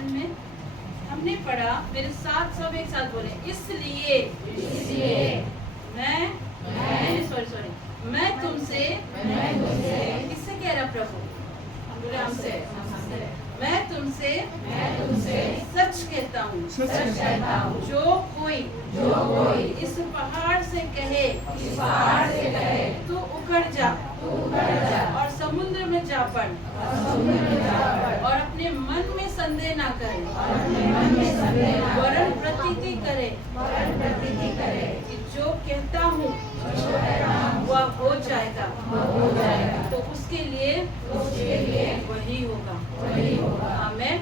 वचन में हमने पढ़ा, मेरे साथ सब एक साथ बोले, इसलिए मैं तुमसे किससे कह रहा प्रभु? हम बोले हमसे। मैं तुमसे सच कहता हूँ, जो कोई इस पहाड़ से कहे तू उखड़ जा और समुद्र में जा पड़, और अपने मन में संदेह ना करे, वरन प्रतीति करे कि जो कहता हूँ वह हो जाएगा, तो उसके लिए वही होगा। आमेन,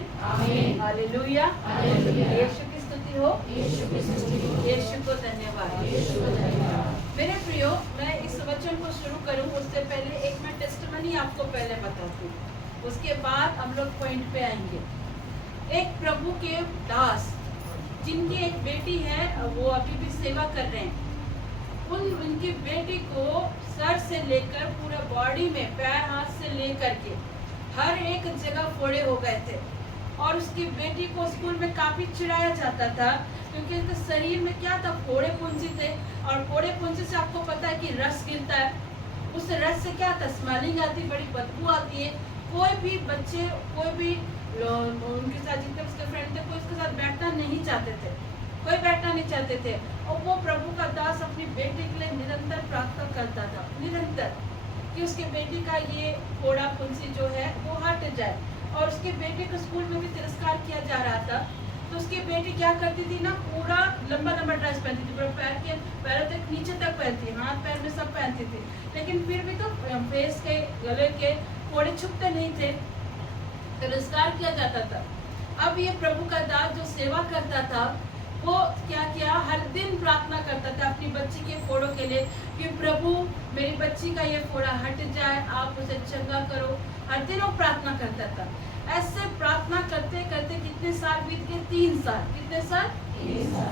हालेलुया। यीशु की स्तुति हो, यीशु को धन्यवाद। मेरे प्रियो, मैं इस वचन को शुरू करूं उससे पहले एक मैं टेस्टिमनी आपको पहले बताती हूँ, उसके बाद हम लोग पॉइंट पे आएंगे। एक प्रभु के दास जिनकी एक बेटी है, वो अभी भी सेवा कर रहे हैं। उनकी बेटी को सर से लेकर पूरा बॉडी में, पैर हाथ से लेकर के हर एक जगह फोड़े हो गए थे, और उसकी बेटी को स्कूल में काफी चिढ़ाया जाता था, क्योंकि उसके शरीर में क्या था, फोड़े पुंजी थे, और फोड़े पुंजी से आपको पता है कि रस गिरता है। उस रस से क्या था, स्मेलिंग आती, बड़ी बदबू आती है। कोई भी बच्चे, कोई भी उनके साथ जितने उसके फ्रेंड थे, कोई उसके साथ बैठना नहीं चाहते थे, कोई बैठना नहीं चाहते थे। और वो प्रभु का दास अपनी बेटी के लिए निरंतर प्रार्थना करता था, निरंतर, कि उसके बेटी का ये फोड़ा पुंजी जो है वो हट जाए। और उसके बेटे को स्कूल में भी तिरस्कार किया जा रहा था, तो उसकी बेटी क्या करती थी ना, पूरा लंबा लंबा ड्रेस पहनती थी, पूरा पैरों तक, नीचे तक पहनती, हाथ पैर में सब पहनती थी, लेकिन फिर भी तो फेस के, गले के फोड़े छुपते नहीं थे, तिरस्कार किया जाता था। अब ये प्रभु का दास जो सेवा करता था, वो क्या किया, हर दिन प्रार्थना करता था अपनी बच्ची के फोड़ों के लिए, कि प्रभु मेरी बच्ची का ये फोड़ा हट जाए, आप उसे चंगा करो। हर दिन वो प्रार्थना करता था। ऐसे प्रार्थना करते करते कितने साल बीत गए, 3 साल। कितने साल?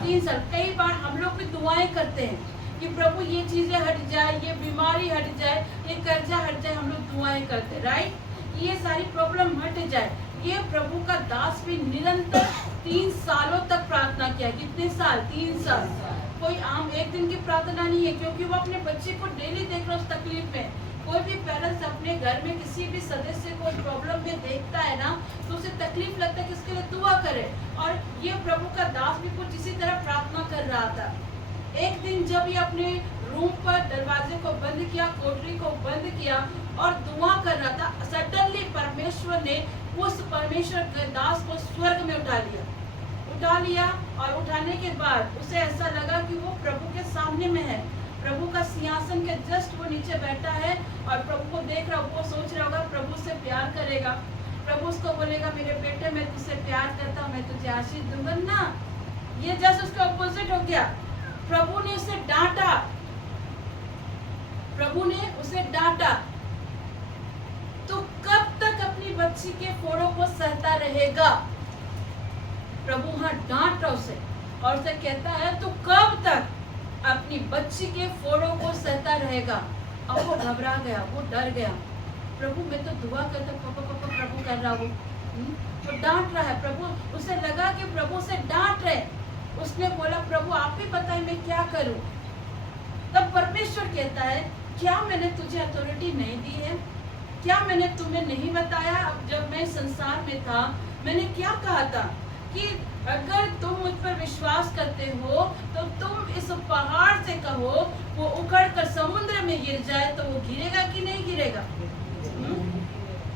3 साल। कई बार हम लोग भी दुआएं करते हैं कि प्रभु ये चीजें हट जाए, ये बीमारी हट जाए, ये कर्जा हट जाए, हम लोग दुआएं करते, राइट, ये सारी प्रॉब्लम हट जाए। ये प्रभु का दास भी निरंतर 3 सालों तक प्रार्थना किया। कितने साल? 3 साल। कोई आम एक दिन की प्रार्थना नहीं है, क्योंकि वो अपने बच्चे को डेली देख रहा है उस तकलीफ में। कोई भी पेरेंट्स अपने घर में किसी भी सदस्य को प्रॉब्लम में देखता है ना, तो उसे तकलीफ लगता है कि उसके लिए दुआ करे। और ये प्रभु का दास भी कुछ इसी तरह प्रार्थना कर रहा था। एक दिन जब ये अपने रूम पर दरवाजे को बंद किया, कोठरी को बंद किया और दुआ कर रहा था, सडनली परमेश्वर ने उस परमेश्वर के दास को स्वर्ग में उठा लिया। और उठाने के बाद उसे ऐसा लगा कि वो प्रभु के सामने में है, प्रभु का सिंहासन के जस्ट वो नीचे बैठा है, और प्रभु को देख रहा, वो सोच रहा होगा प्रभु से प्यार करेगा, प्रभु उसको बोलेगा मेरे बेटे मैं तुझसे प्यार करता हूँ, मैं तुझे आशीष दूंगा ना। ये जस्ट उसका अपोजिट हो गया। प्रभु ने उसे डांटा, प्रभु ने उसे डांटा। तो कब तक अपनी बच्ची के फोड़ों को सहता रहेगा? प्रभु हाँ डांट रहा उसे, और उसे कहता है तू कब तक अपनी बच्ची के फोड़ों को सहता रहेगा? अब वो घबरा गया, वो डर गया। प्रभु मैं तो दुआ करता, पापा प्रभु कर रहा हूँ, तो डांट रहा है। प्रभु, उसे लगा कि प्रभु से डांट रहे। उसने बोला प्रभु आप ही बताइए मैं क्या करूं? तब परमेश्वर कहता है क्या मैंने तुझे अथॉरिटी नहीं दी है? क्या मैंने तुम्हें नहीं बताया? जब मैं संसार में था मैंने क्या कहा था कि अगर तुम मुझ पर विश्वास करते हो तो तुम इस पहाड़ से कहो वो उखड़ कर समुद्र में गिर जाए, तो वो गिरेगा कि नहीं गिरेगा?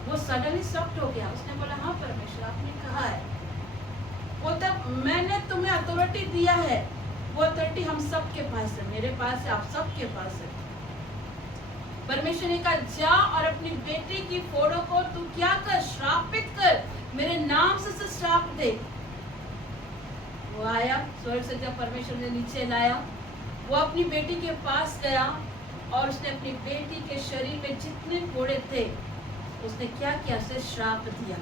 वो सडनली शॉक्ड हो गया। उसने बोला हाँ परमेश्वर आपने कहा है। वो तब मैंने तुम्हें अथॉरिटी दिया है, वो अथॉरिटी हम सबके पास है, मेरे पास है, आप सबके पास है। परमेश्वर ने कहा जा और अपनी बेटी की फोड़ों को तू क्या कर, श्रापित कर, मेरे नाम से श्राप दे। वो आया स्वर्ग से, जब परमेश्वर ने नीचे लाया, वो अपनी बेटी के पास गया और उसने अपनी बेटी के शरीर में जितने फोड़े थे उसने क्या किया, उसे श्राप दिया।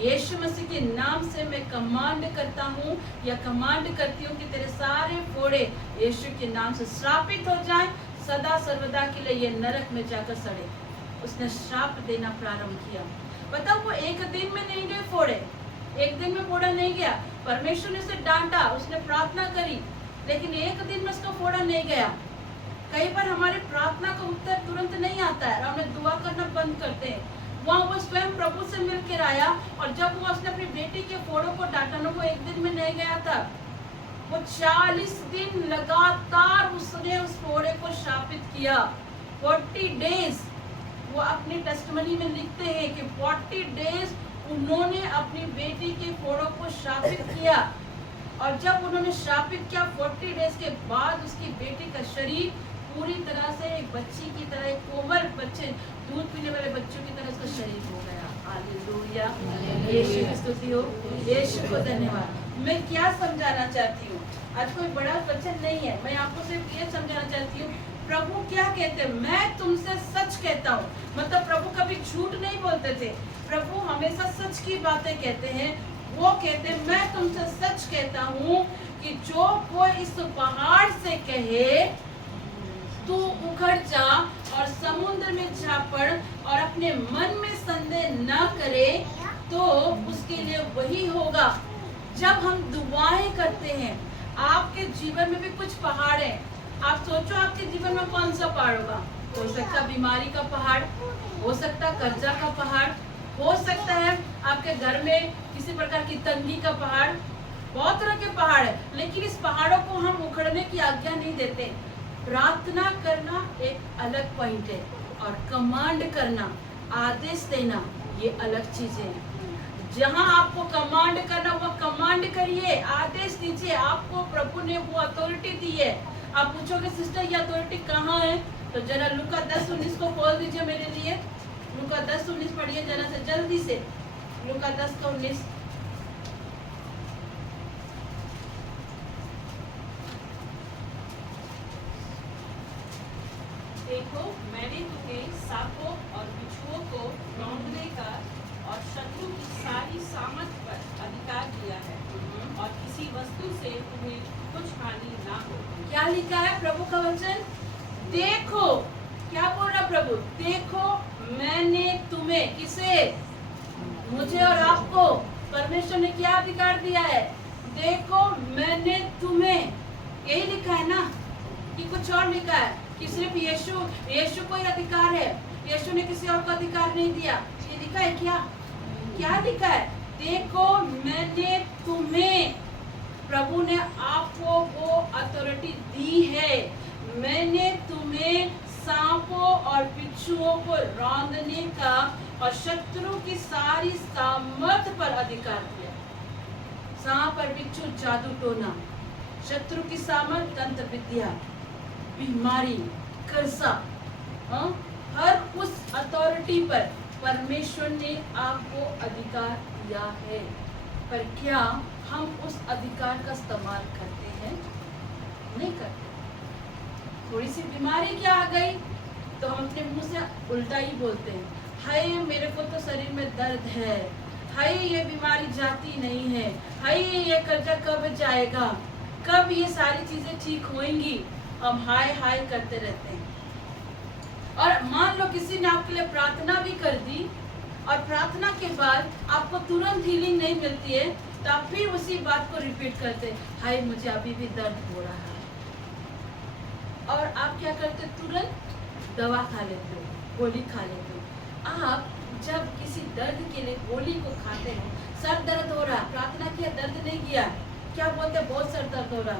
यीशु मसीह के नाम से मैं कमांड करता हूँ या कमांड करती हूँ कि तेरे सारे फोड़े यीशु के नाम से श्रापित हो जाएं, सदा सर्वदा के लिए ये नरक में जाकर सड़े। उसने श्राप देना प्रारंभ किया। बताओ वो एक दिन में नहीं गए फोड़े, एक दिन में फोड़ा नहीं गया। परमेश्वर ने उसे डांटा, उसने प्रार्थना करी, लेकिन एक दिन में उसका फोड़ा नहीं गया। कई बार हमारी प्रार्थना का उत्तर तुरंत नहीं आता है और हमें दुआ करना बंद करते हैं। वहाँ वो स्वयं प्रभु से मिलकर आया, और जब वो उसने अपनी बेटी के फोड़ों को डांटा ना, वो एक दिन में नहीं गया था, वो 40 दिन लगातार उसने उस फोड़े को शापित किया। 40 डेज, वो अपनी टेस्टिमनी में लिखते हैं कि 40 डेज उन्होंने अपनी बेटी के फोड़ों को शापित किया। और जब उन्होंने शापित किया, 40 डेज के बाद उसकी बेटी का शरीर पूरी तरह से एक बच्ची की तरह, एक कोमल बच्चे, दूध पीने वाले बच्चों की तरह उसका शरीर हो गया। हालेलुया, यीशु की स्तुति हो, यीशु को धन्यवाद। मैं क्या समझाना चाहती हूँ, आज कोई बड़ा वचन नहीं है, मैं आपको सिर्फ ये समझाना चाहती हूँ, प्रभु क्या कहते हैं, मैं तुमसे सच कहता हूँ। मतलब प्रभु कभी झूठ नहीं बोलते थे, प्रभु हमेशा सच की बातें कहते हैं। वो कहते हैं, मैं तुमसे सच कहता हूँ कि जो कोई इस पहाड़ से कहे तू उखड़ जा और समुद्र में जा पड़, और अपने मन में संदेह न करे, तो उसके लिए वही होगा। जब हम दुआएं करते हैं, आपके जीवन में भी कुछ पहाड़ हैं। आप सोचो आपके जीवन में कौन सा पहाड़ होगा। हो सकता बीमारी का पहाड़, हो सकता कर्जा का पहाड़, हो सकता है आपके घर में किसी प्रकार की तंगी का पहाड़, बहुत तरह के पहाड़ है। लेकिन इस पहाड़ों को हम उखड़ने की आज्ञा नहीं देते। प्रार्थना करना एक अलग पॉइंट है, और कमांड करना, आदेश देना, ये अलग चीजें हैं। जहां आपको कमांड करना, वो कमांड करिए, आदेश दीजिए। आपको प्रभु ने वो अथॉरिटी दी है। आप पूछोगे सिस्टर ये अथॉरिटी कहाँ है, तो जरा लूका 10:19 को खोल दीजिए मेरे लिए। लूका 10:19 पढ़िए जरा से जल्दी से। लूका 10:19। देखो, मैंने तुम्हें सांपों और बिच्छुओं को रौंदने का और शत्रु की सारी सामर्थ पर अधिकार दिया है, और किसी वस्तु से तुम्हें कुछ हानि ना हो। क्या लिखा है प्रभु का वचन? देखो, क्या बोल रहा प्रभु? देखो मैंने तुम्हें, किसे? मुझे और आपको परमेश्वर ने क्या अधिकार दिया है? देखो मैंने तुम्हें, यही लिखा है ना कि कुछ और लिखा है कि सिर्फ यीशु को ही अधिकार है, यीशु ने किसी और को अधिकार नहीं दिया। ये लिखा है क्या? क्या लिखा है? देखो मैंने तुम्हें, प्रभु ने आपको वो अथॉरिटी दी है। मैंने तुम्हें सांपों और बिच्छुओं को रौंदने का और शत्रु की सारी सामर्थ पर अधिकार दिया। सांप और बिच्छू जादू टोना, शत्रु की सामर्थ तंत्र विद्या, बीमारी, कर्जा, हर उस अथॉरिटी पर परमेश्वर ने आपको अधिकार दिया है। पर क्या हम उस अधिकार का इस्तेमाल करते हैं? नहीं करते। थोड़ी सी बीमारी क्या आ गई तो हम अपने मुंह से उल्टा ही बोलते हैं, हाय मेरे को तो शरीर में दर्द है, हाय ये बीमारी जाती नहीं है, हाय ये कर्जा कब जाएगा, कब ये सारी चीजें ठीक होंगी। हम हाय हाय करते रहते हैं। और मान लो किसी ने आपके लिए प्रार्थना भी कर दी, और प्रार्थना के बाद आपको तुरंत हीलिंग नहीं मिलती है, तो आप फिर उसी बात को रिपीट करते हैं, हाय मुझे अभी भी दर्द हो रहा है। और आप क्या करते? तुरंत दवा खा लेते हो, गोली खा लेते हो। आप जब किसी दर्द के लिए गोली को खाते हो, सर दर्द हो रहा, प्रार्थना किया, दर्द नहीं किया, क्या बोलते? बहुत सर दर्द हो रहा,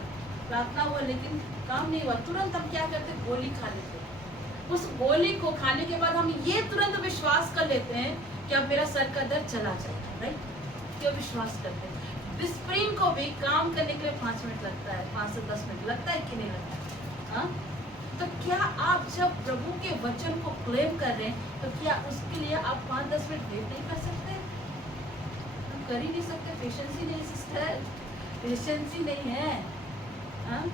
प्रार्थना हुआ लेकिन काम नहीं हुआ, तुरंत हम क्या करते? गोली खा लेते हैं। उस गोली को खाने के बाद हम ये तुरंत विश्वास कर लेते हैं कि अब मेरा सर का दर्द चला जाएगा, राइट? क्यों विश्वास करते हैं? डिस्प्रिन को भी काम करने के लिए 5 मिनट लगता है, 5 से 10 मिनट लगता है कि नहीं लगता? हाँ? तो क्या आप जब प्रभु के वचन को क्लेम कर रहे हैं, तो क्या उसके लिए आप 5-10 मिनट वेट नहीं कर सकते? हम कर ही नहीं सकते। पेशेंस ही नहीं सिस्टर, पेशेंस ही नहीं है। हाँ?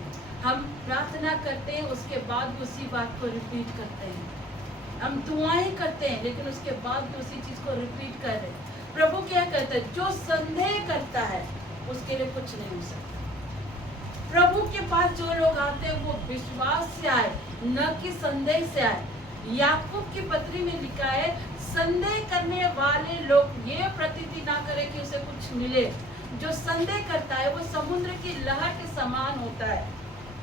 हम प्रार्थना करते हैं, उसके बाद उसी बात को रिपीट करते हैं। हम दुआएं करते हैं, लेकिन उसके बाद भी उसी चीज को रिपीट कर रहे हैं। प्रभु क्या कहते हैं? जो संदेह करता है उसके लिए कुछ नहीं हो सकता। प्रभु के पास जो लोग आते हैं वो विश्वास से आए, न कि संदेह से आए। याकूब की पत्री में लिखा है, संदेह करने वाले लोग ये प्रतीति ना करे कि उसे कुछ मिले। जो संदेह करता है वो समुद्र की लहर के समान होता है,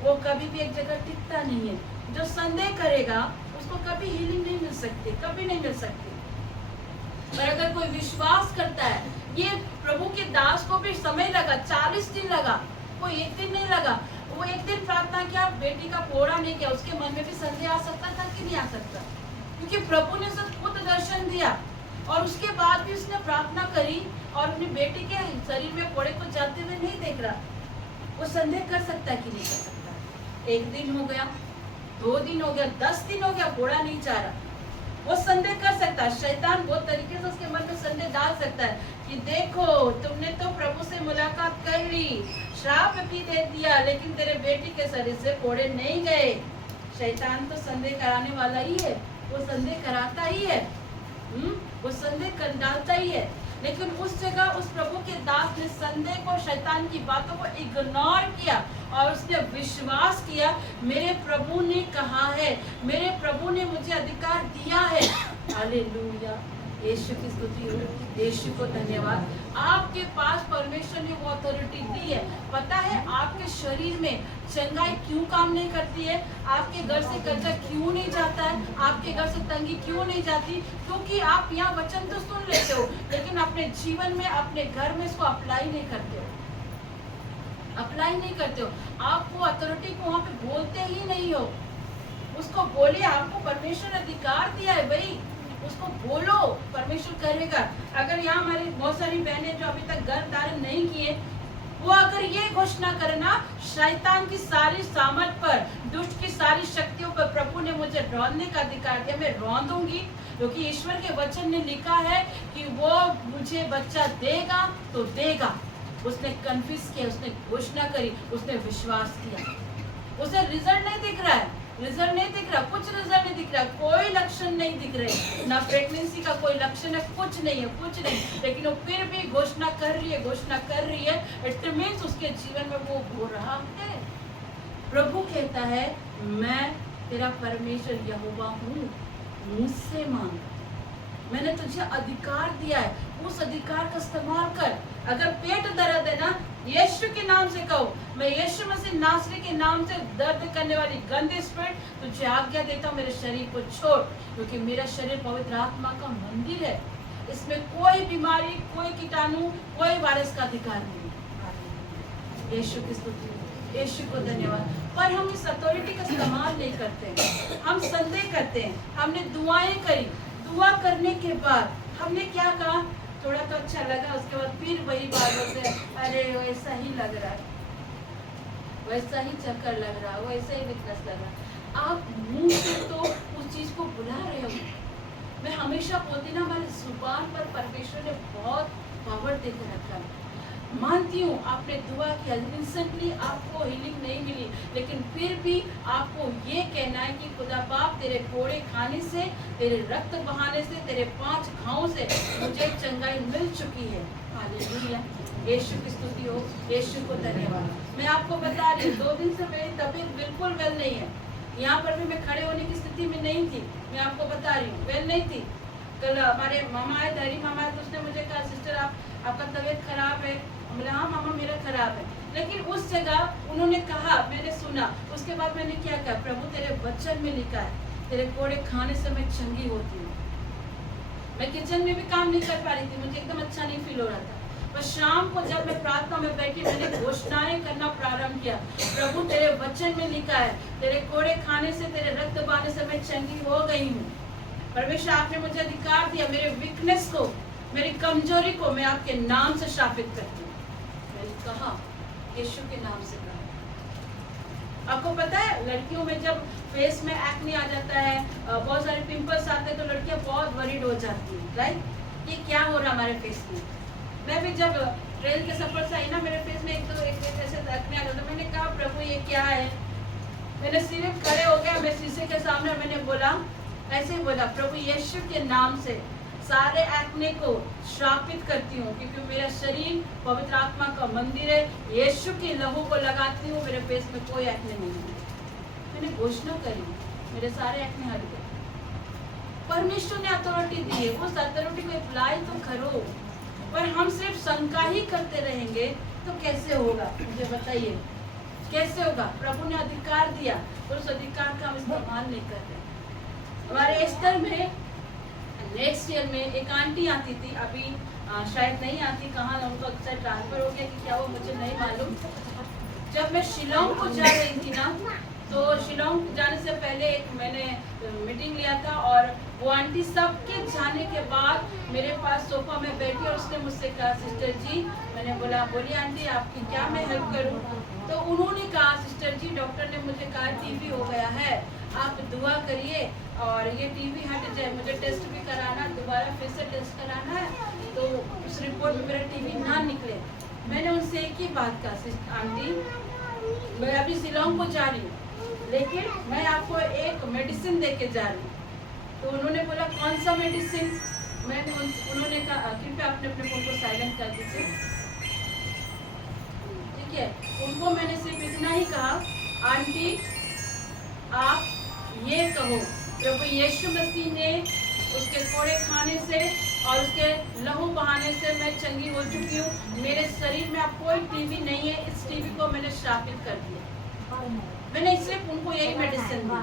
वो कभी भी एक जगह टिकता नहीं है। जो संदेह करेगा उसको कभी हीलिंग नहीं मिल सकती, कभी नहीं मिल सकती। पर अगर कोई विश्वास करता है, ये प्रभु के दास को भी समय लगा, 40 दिन लगा, कोई एक दिन नहीं लगा। वो एक दिन प्रार्थना किया, बेटी का फोड़ा नहीं किया, उसके मन में भी संदेह आ सकता था कि नहीं आ सकता, क्योंकि प्रभु ने उसे खुद दर्शन दिया और उसके बाद भी उसने प्रार्थना करी और अपनी बेटी के शरीर में फोड़े को जाते हुए नहीं देख रहा। वो संदेह कर सकता है कि नहीं कर सकता। एक दिन हो गया, 2 दिन हो गया, 10 दिन हो गया, फोड़ा नहीं जा रहा, वो संदेह कर सकता है। शैतान बहुत तरीके से उसके मन में संदेह डाल सकता है कि देखो तुमने तो प्रभु से मुलाकात कर ली, श्राप भी दे दिया, लेकिन तेरे बेटी के शरीर से फोड़े नहीं गए। शैतान तो संदेह कराने वाला ही है, वो संदेह कराता ही है, वो संदेह कर डालता ही है। लेकिन उस जगह उस प्रभु के दास ने संदेह को, शैतान की बातों को इग्नोर किया और उसने विश्वास किया, मेरे प्रभु ने कहा है, मेरे प्रभु ने मुझे अधिकार दिया है। हालेलुया, यीशु की स्तुति हो, यीशु को धन्यवाद। आपके पास परमेश्वर ने वो अथॉरिटी दी है। पता है आपके शरीर में चंगाई क्यों काम नहीं करती है, आपके घर से कर्जा क्यों नहीं जाता है, आपके घर से तंगी क्यों नहीं जाती? क्योंकि आप यहाँ वचन तो सुन लेते हो, लेकिन अपने जीवन में, अपने घर में इसको अप्लाई नहीं करते हो, अप्लाई नहीं करते हो। आप वो अथॉरिटी को वहाँ पे बोलते ही नहीं हो। उसको बोले, आपको परमेश्वर अधिकार दिया है भाई, उसको बोलो, परमेश्वर करेगा। अगर यहाँ हमारी बहुत सारी बहनें जो अभी तक गर्भ धारण नहीं किए, वो अगर ये घोषणा करना, शैतान की सारी सामर्थ पर, दुष्ट की सारी शक्तियों पर प्रभु ने मुझे रौंदने का अधिकार दिया, मैं रौंदूंगी, क्योंकि ईश्वर के वचन ने लिखा है कि वो मुझे बच्चा देगा तो देगा। उसने कन्फेस किया, उसने घोषणा करी, उसने विश्वास किया। उसे रिजल्ट नहीं दिख रहा है, रिजल्ट नहीं दिख रहा, कुछ रिजल्ट नहीं दिख रहा, कोई लक्षण नहीं दिख रहे, ना प्रेगनेंसी का कोई लक्षण है, कुछ नहीं है, कुछ नहीं, लेकिन वो फिर भी घोषणा कर रही है, घोषणा कर रही है। इट मीन्स उसके जीवन में वो हो रहा है। प्रभु कहता है, मैं तेरा परमेश्वर यहोवा हूँ, मुझसे मांग, मैंने तुझे अधिकार दिया है, उस अधिकार का इस्तेमाल कर। अगर पेट दर्द है ना, यीशु के नाम से कहो, मैं यीशु मसीह नासरी के नाम से दर्द करने वाली गंदे स्पिरिट तुझे आज्ञा देता हूँ, मेरे शरीर को छोड़, क्योंकि मेरा शरीर पवित्र आत्मा का मंदिर है, इसमें कोई बीमारी, कोई कीटाणु, कोई वायरस का अधिकार नहीं। यीशु की स्तुति, यीशु को धन्यवाद। पर हम इस अथॉरिटी का इस्तेमाल नहीं करते हैं, हम संदेह करते हैं। हमने दुआएं करी, दुआ करने के बाद हमने क्या कहा, थोड़ा तो अच्छा लगा, उसके बाद फिर वही बात होते, अरे वैसा ही लग रहा है, वैसा ही चक्कर लग रहा है, वैसा ही वीकनेस लग रहा है। आप मुंह से तो उस चीज को बुला रहे हो। मैं हमेशा बोलती ना, हमारे जुबान पर परमेश्वर ने बहुत पावर देकर रखा है। मानती हूँ आपने दुआ किया, इंस्टेंटली आपको हीलिंग नहीं मिली, लेकिन फिर भी आपको ये कहना है कि खुदा बाप, तेरे फोड़े खाने से, तेरे रक्त बहाने से, तेरे 5 घावों से मुझे चंगाई मिल चुकी है। हालेलुया, यीशु की स्तुति हो, यीशु को धन्यवाद। मैं आपको बता रही हूँ, 2 दिन से मेरी तबीयत बिल्कुल वेल नहीं है। यहाँ पर भी मैं खड़े होने की स्थिति में नहीं थी, मैं आपको बता रही हूँ, वेल नहीं थी। कल हमारे मामा आए, धरी मामा आए, तो उसने मुझे कहा, सिस्टर आपका तबीयत खराब है। बोला हाँ मामा मेरा खराब है। लेकिन उस जगह उन्होंने कहा, मैंने सुना, उसके बाद मैंने क्या कहा, प्रभु तेरे वचन में लिखा है, तेरे कोड़े खाने से मैं चंगी होती हूँ। मैं किचन में भी काम नहीं कर पा रही थी, मुझे एकदम अच्छा नहीं फील हो रहा था। पर शाम को जब मैं प्रार्थना में बैठी, मैंने घोषणाएं करना प्रारंभ किया, प्रभु तेरे वचन में लिखा है, तेरे कोड़े खाने से, तेरे रक्त बहाने से मैं चंगी हो गई हूँ। परमेश्वर आपने मुझे अधिकार दिया, मेरे वीकनेस को, मेरी कमजोरी को मैं आपके नाम से शापित करती हूँ। मैंने कहा, यीशु के नाम से कहा। आपको पता है, लड़कियों में जब फेस में एक्ने आ जाता है, बहुत सारे पिंपल्स आते हैं, तो लड़कियां बहुत वरीड हो जाती हैं, राइट? ये क्या हो रहा है हमारे फेस में। मैं भी जब ट्रेन के सफर से आई ना, मेरे फेस में एक ऐसे एक्ने आ जाता, मैंने कहा प्रभु ये क्या है। मैंने सिर्फ खड़े हो गया, मैं शीशे के सामने, मैंने बोला, ऐसे ही बोला, प्रभु यीशु के नाम से सारे एक्ने को श्रापित करती हूँ, क्योंकि मेरा शरीर पवित्र आत्मा का मंदिर है। यीशु की लहू को लगाती हूँ, मेरे फेस में कोई एक्ने नहीं है। मैंने घोषणा करी, मेरे सारे एक्ने हट गए। परमेश्वर ने अथॉरिटी दी है, उस अथॉरिटी को अप्लाई तो करो। पर हम सिर्फ शंका ही करते रहेंगे तो कैसे होगा? मुझे बताइए कैसे होगा? प्रभु ने अधिकार दिया और उस अधिकार का हम इस्तेमाल नहीं कर रहे। हमारे एस्टर में नेक्स्ट ईयर में एक आंटी आती थी, अभी शायद नहीं आती, कहाँ उनका ट्रांसफर हो गया कि क्या वो मुझे नहीं मालूम। जब मैं शिलोंग को जा रही थी ना, तो शिलोंग जाने से पहले एक मैंने मीटिंग लिया था और वो आंटी सबके जाने के बाद मेरे पास सोफा में बैठी और उसने मुझसे कहा, सिस्टर जी, मैंने बोला बोलिए आंटी आपकी क्या मैं हेल्प करूं? तो उन्होंने कहा, सिस्टर जी डॉक्टर ने मुझे कहा टीबी हो गया है, आप दुआ करिए और ये टीबी हट जाए, मुझे टेस्ट भी कराना, दोबारा फिर से टेस्ट कराना है, तो उस रिपोर्ट में मेरा टीबी ना निकले। मैंने उनसे एक ही बात कहा, आंटी मैं अभी शिलोंग को जा रही हूँ, लेकिन मैं आपको एक मेडिसिन दे के जा रही हूँ। तो उन्होंने बोला कौन सा मेडिसिन? उन्होंने कहा कृपया अपने फोन को साइलेंट कर दीजिए, ठीक है। उनको मैंने सिर्फ इतना ही कहा, आंटी आप ये कहो प्रभु यीशु मसीह ने उसके कोड़े खाने से और उसके लहू बहाने से मैं चंगी हो चुकी हूँ, मेरे शरीर में अब कोई टीबी नहीं है, इस टीबी को मैंने शापित कर दिया। मैंने सिर्फ उनको यही मेडिसिन दिया,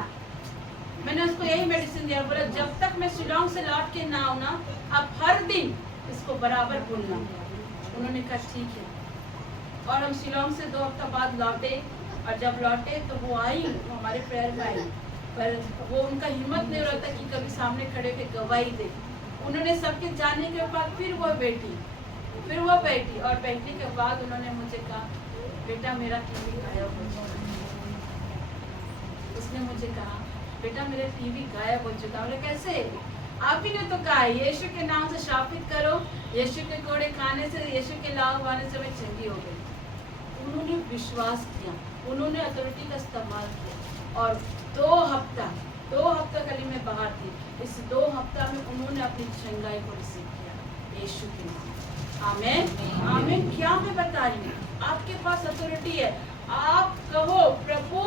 मैंने उसको यही मेडिसिन दिया, बोला जब तक मैं शिलोंग से लौट के ना आऊँ ना, आप हर दिन इसको बराबर बोलना। उन्होंने कहा ठीक है। और हम शिलोंग से 2 हफ्ता बाद लौटे, और जब लौटे तो वो आई, वो हमारे प्रेयर में आई, पर वो उनका हिम्मत नहीं रहता कि कभी सामने खड़े के गवाही दे। उन्होंने सबके जाने के बाद फिर वो बैठी और बैठने के बाद उन्होंने मुझे कहा, बेटा मेरा टीबी गायब हो चुका। उसने मुझे कहा, बेटा मेरा टीबी गायब हो चुका। बोले कैसे? आप ही ने तो कहा यीशु के नाम से शापित करो, यीशु के कोड़े खाने से, यीशु के लाभ आने से मैं चंगी हो गई। उन्होंने विश्वास किया, उन्होंने अथॉरिटी का इस्तेमाल किया और 2 हफ्ता कल मैं बाहर थी, इस 2 हफ्ता में उन्होंने अपनी चंगाई को रिसीव किया यीशु के नाम। आमीन आमीन। क्या मैं बता रही हूँ, आपके पास अथॉरिटी है। आप कहो प्रभु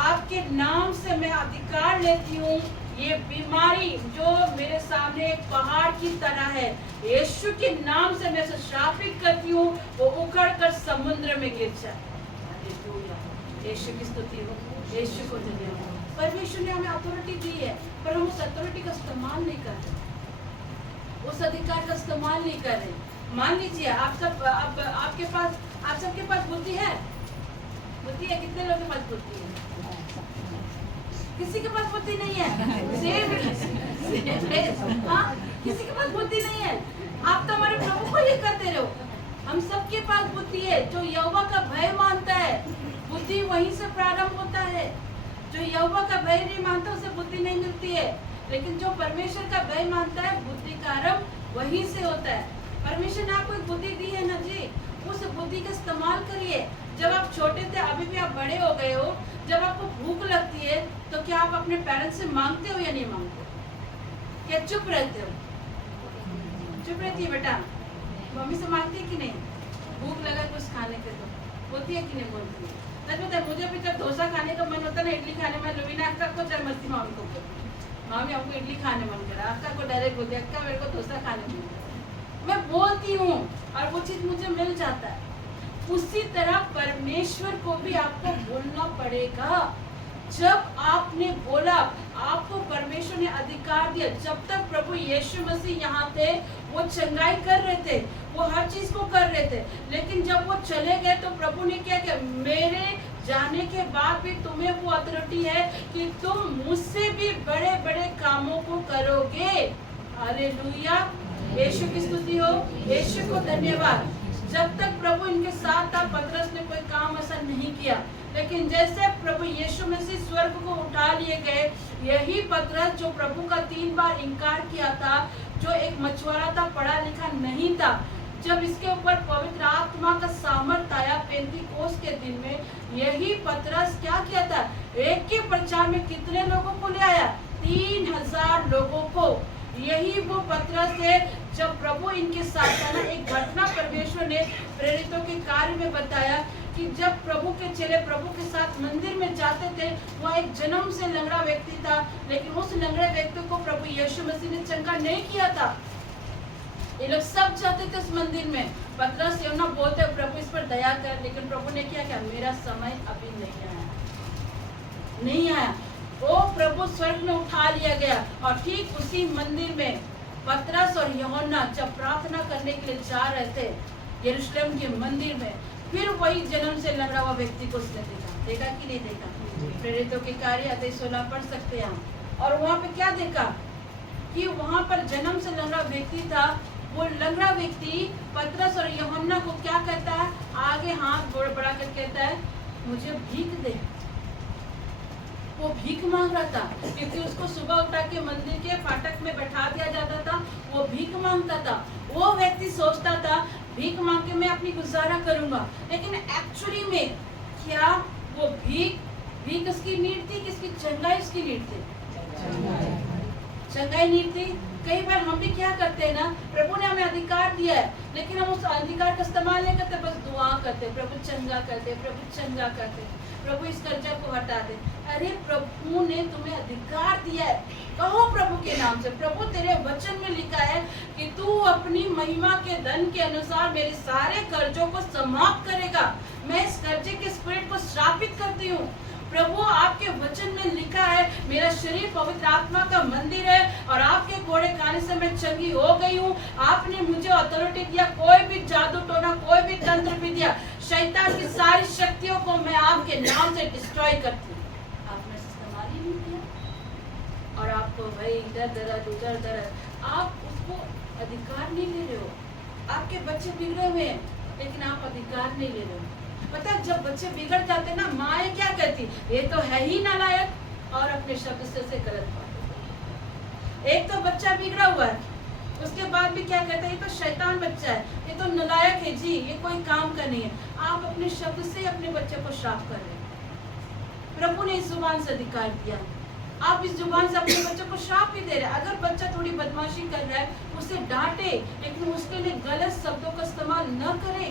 आपके नाम से मैं अधिकार लेती हूँ, ये बीमारी जो मेरे सामने एक पहाड़ की तरह है, यीशु के नाम से मैं श्रापित करती हूँ, वो उखड़ कर समुद्र में गिर जाए। यीशु की स्तुति हो, यीशु को धन्यवाद। परमेश्वर ने हमें अथॉरिटी दी है, पर हम उस अथॉरिटी का इस्तेमाल नहीं कर रहे, उस अधिकार का इस्तेमाल नहीं कर रहे। मान लीजिए आप सबके पास बुद्धि है, कितने लोगों के पास बुद्धि है? किसी के पास बुद्धि नहीं है। हाँ, किसी के पास बुद्धि नहीं है। आप तो हमारे प्रभु को ये करते रहो। हम सबके पास बुद्धि है। जो यहोवा का भय मानता है, बुद्धि वहीं से प्रारंभ होता है। जो यहोवा का भय नहीं मानता उसे बुद्धि नहीं मिलती है, लेकिन जो परमेश्वर का भय मानता है बुद्धि का आरंभ वहीं से होता है। परमेश्वर ने आपको एक बुद्धि दी है ना जी, उस बुद्धि का इस्तेमाल करिए। जब आप छोटे थे, अभी भी आप बड़े हो गए हो, जब आपको भूख लगती है तो क्या आप अपने पेरेंट्स से मांगते हो या नहीं मांगते? क्या चुप रहते हो? चुप रहती है बेटा? मम्मी से मांगती है कि नहीं? भूख लगा कुछ खाने के तो बोलती है कि नहीं बोलती है? सच बताए, मुझे भी जब डोसा खाने का मन होता है ना, इडली खाने में, लुवीना अक्का को जबरदस्ती मामी को बोलती, मामी आपको इडली खाने मन करा, अक्का को डायरेक्ट बोलती है, अक्का मेरे को डोसा खाने मन करा। मैं बोलती हूँ और वो चीज मुझे मिल जाता है। उसी तरह परमेश्वर को भी आपको बोलना पड़ेगा। जब आपने बोला, आपको परमेश्वर ने अधिकार दिया। जब तक प्रभु यीशु मसीह यहाँ थे, वो चंगाई कर रहे थे, वो हर चीज को कर रहे थे, लेकिन जब वो चले गए तो प्रभु ने क्या किया? मेरे जाने के बाद भी तुम्हें वो अथॉरिटी है कि तुम मुझसे भी बड़े बड़े कामों को करोगे। हालेलुया, यीशु की स्तुति हो, यीशु को धन्यवाद। जब तक प्रभु इनके साथ था, पतरस ने कोई काम ऐसा नहीं किया, लेकिन जैसे प्रभु यीशु मसीह स्वर्ग को उठा लिए गए, यही पतरस जो प्रभु का 3 बार इनकार किया था, जो एक मछुआरा था, पढ़ा लिखा नहीं था, जब इसके ऊपर पवित्र आत्मा का सामर्थ आया पेंतीकोस्त के दिन में, यही पतरस क्या किया था? एक के प्रचार में कितने लोगों को ले आया? 3000 लोगों को। यही वो पतरस है जब प्रभु इनके साथ था ना। एक घटना परमेश्वर ने प्रेरितों के कार्य में बताया कि कि जब प्रभु के चेले प्रभु के साथ मंदिर में जाते थे, वहाँ एक जन्म से लंगड़ा व्यक्ति था, लेकिन उस लंगड़े व्यक्ति को प्रभु यीशु मसीह ने चंगा नहीं किया था। ये लोग सब जाते थे उस मंदिर में। पतरस यूहन्ना बोलते प्रभु इस पर दया कर, लेकिन प्रभु ने क्या मेरा समय अभी नहीं आया। वो प्रभु स्वर्ग में उठा लिया गया और ठीक उसी मंदिर में पतरस और यूहन्ना जब प्रार्थना करने के लिए जा रहे थे यरूशलेम के मंदिर में, फिर वही जन्म से लंगड़ा हुआ व्यक्ति को उसने देखा कि नहीं देखा? प्रेरितों के कार्य अध्याय 16 पढ़ सकते हैं हम। और वहाँ पे क्या देखा कि वहाँ पर जन्म से लंगड़ा व्यक्ति था। वो लंगड़ा व्यक्ति पतरस और यूहन्ना को क्या कहता है? आगे हाथ बढ़ा कर कहता है मुझे भीख दे। वो भीख मांग रहा था, क्योंकि उसको सुबह उठा के मंदिर के फाटक में बैठा दिया जाता था। वो भीख मांगता था। वो व्यक्ति सोचता था भीख मांग के मैं अपनी गुजारा करूंगा, लेकिन एक्चुअली में क्या वो भीख उसकी नीड थी, किसकी चंगाई उसकी नीड थी? चंगाई नीड थी। कई बार हम भी क्या करते हैं ना, प्रभु ने हमें अधिकार दिया है, लेकिन हम उस अधिकार का इस्तेमाल नहीं करते, बस दुआ करते, प्रभु चंगा करते, प्रभु चंगा करते, प्रभु इस कर्जा को हटा दे। अरे प्रभु ने तुम्हें अधिकार दिया है, कहो प्रभु के नाम से। प्रभु तेरे वचन में लिखा है कि तू अपनी महिमा के धन के अनुसार मेरे सारे कर्जों को समाप्त करेगा। मैं इस कर्जे के स्पिरिट को श्रापित करती हूँ। प्रभु आपके वचन में लिखा है मेरा शरीर पवित्र आत्मा का मंदिर है और आपके घोड़े खाने से मैं चंगी हो गई हूँ। आपने मुझे अथॉरिटी दिया, कोई भी जादू टोना, कोई भी तंत्र भी दिया, शैतान की सारी शक्तियों को मैं आपके नाम से डिस्ट्रॉय करती हूँ। आपने इस्तेमाल ही नहीं किया और आपको भाई इधर आप उसको अधिकार नहीं ले रहे हो। आपके बच्चे बिगड़े हुए हैं, लेकिन आप अधिकार नहीं ले रहे हो। पता है जब बच्चे बिगड़ जाते ना, माँ क्या कहती, ये तो है ही नालायक, और अपने शब्द से गलत बात। एक तो बच्चा बिगड़ा हुआ है, उसके बाद भी क्या कहता है, ये तो शैतान बच्चा है, ये तो नालायक है जी, ये कोई काम का नहीं है। आप अपने शब्द से अपने बच्चे को श्राप कर रहे हैं। प्रभु ने इस जुबान से अधिकार दिया, आप इस जुबान से अपने बच्चे को श्राप भी दे रहे हैं। अगर बच्चा थोड़ी बदमाशी कर रहा है, उसे डांटे, लेकिन उसके लिए गलत शब्दों का इस्तेमाल न करें।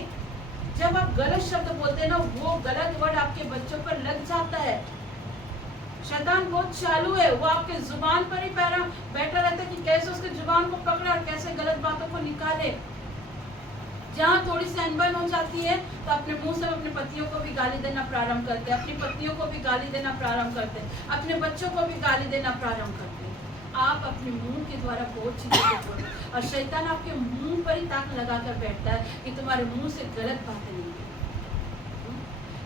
जब आप गलत शब्द बोलते हैं ना, वो गलत वर्ड आपके बच्चों पर लग जाता है। शैतान बहुत चालू है, वो आपके जुबान पर ही बैठा रहता है कि कैसे उसके जुबान को पकड़े और कैसे गलत बातों को निकाले। जहाँ थोड़ी सी अनबन हो जाती है तो अपने मुंह से अपने पतियों को भी गाली देना प्रारंभ करते हैं, अपनी पत्नियों को भी गाली देना प्रारंभ करते हैं, अपने बच्चों को भी गाली देना प्रारंभ करते हैं। आप अपने मुंह के द्वारा बहुत चीजें बोलते हैं और शैतान आपके मुंह पर ही ताक लगाकर बैठता है कि तुम्हारे मुंह से गलत बातें नहीं,